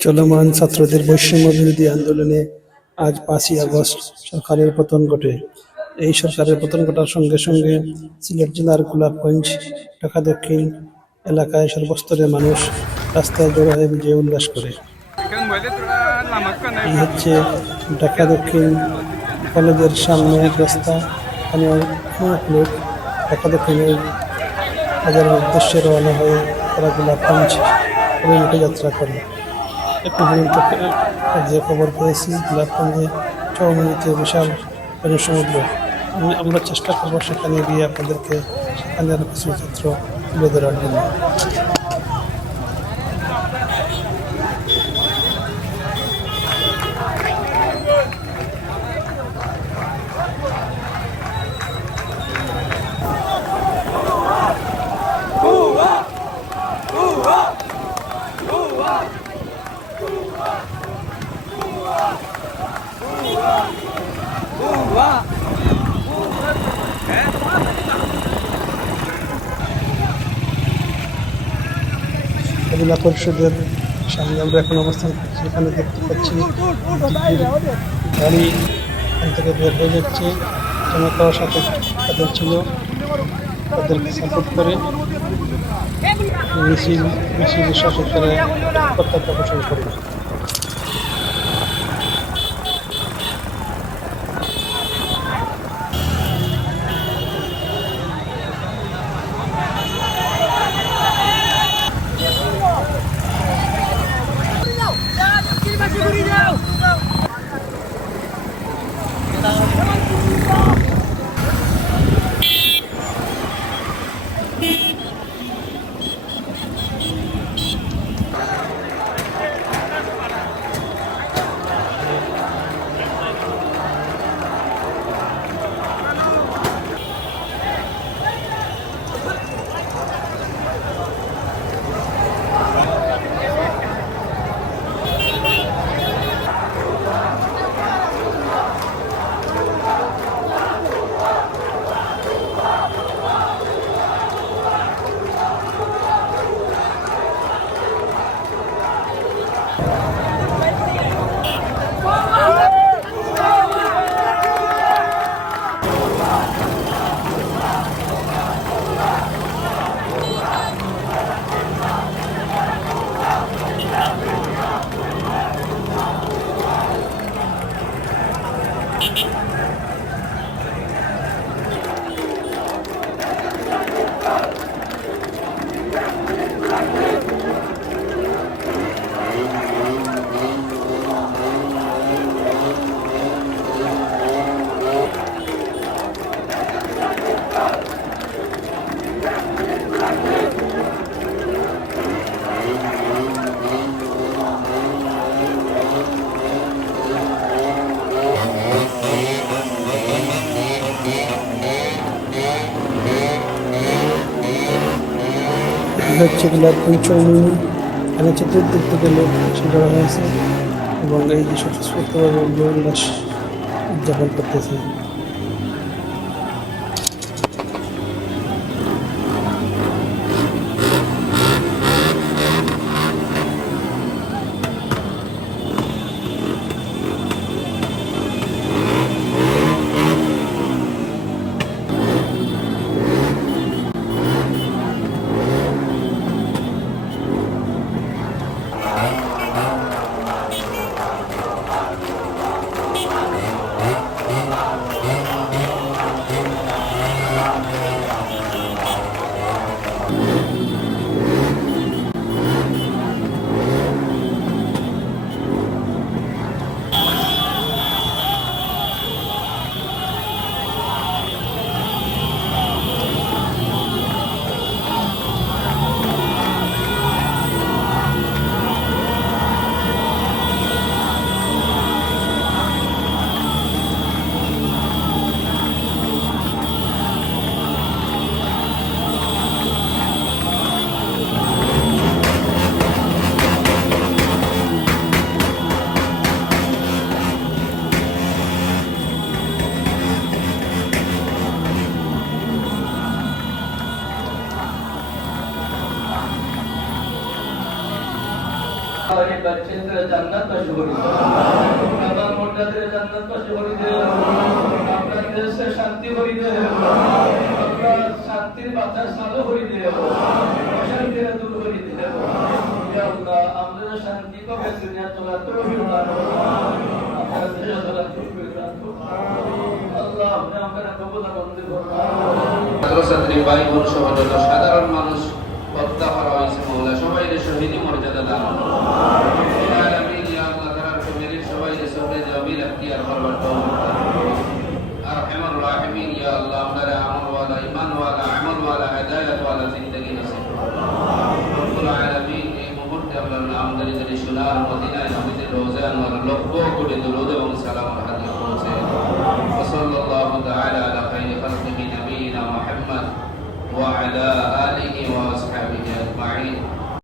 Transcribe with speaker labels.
Speaker 1: চলমান ছাত্রদের বৈষম্য বিরোধী আন্দোলনে আজ পাঁচই আগস্ট সরকারের পতন ঘটে। এই সরকারের পতন ঘটার সঙ্গে সঙ্গে সিলেট জেলার গোলাপগঞ্জ, ঢাকা দক্ষিণ এলাকায় সর্বস্তরের মানুষ রাস্তায় জড়ো হয়ে বিজয় উল্লাস করে। এই হচ্ছে ঢাকা দক্ষিণ কলেজের সামনের রাস্তা এখানে অনেক লোক ঢাকা দক্ষিণের বাজারের উদ্দেশ্যে রওনা হয়ে তারা গোলাপগঞ্জ অভিমুখে যাত্রা করে। যে খবর পেয়েছি, গোলাপগঞ্জে চৌমনিতে বিশাল সমুদ্র। আমি আমরা চেষ্টা করব সেখানে গিয়ে আপনাদেরকে সেখানের কিছু চিত্র তুলে ধরার জন্য। উপজেলা পরিষদের সামনে আমরা এখন অবস্থান করছি, এখানে দেখতে পাচ্ছি গাড়ি এখান থেকে বের হয়ে যাচ্ছে। জনতার সাথে তাদের ছিল, তাদেরকে সাপোর্ট করে। মিছিল মিছিল সাপোর্ট করে পোষণ করবে। হচ্ছে কিনা পঞ্চমী এখানে চতুর্দিক থেকে লোক জড়ো হয়েছে এবং এই যে বিজয় উল্লাস উদযাপন করতেছে।
Speaker 2: এই বাচ্চাদের জান্নাত বাসী করে আমার মোটাদের জান্নাত বাসী করে দাও আপনার দেশে শান্তি করে দাও আপনার শান্তির বাতাস চালু করে দাও অশান্তির দূর করে আল্লাহ, আমরা শান্তি দুনিয়া চলা তো আপনার দেশে চলা তো আল্লাহ, আপনি করুন
Speaker 3: ছাত্রছাত্রী ভাই বোন সাধারণ মানুষ হত্যা করা হয়েছে মৌলা সবাই শহীদি মর্যাদা দান وقل للهدى والسلام على المرسلين وصلى الله تعالى على خير خلقه نبينا محمد وعلى آله وأصحابه أجمعين.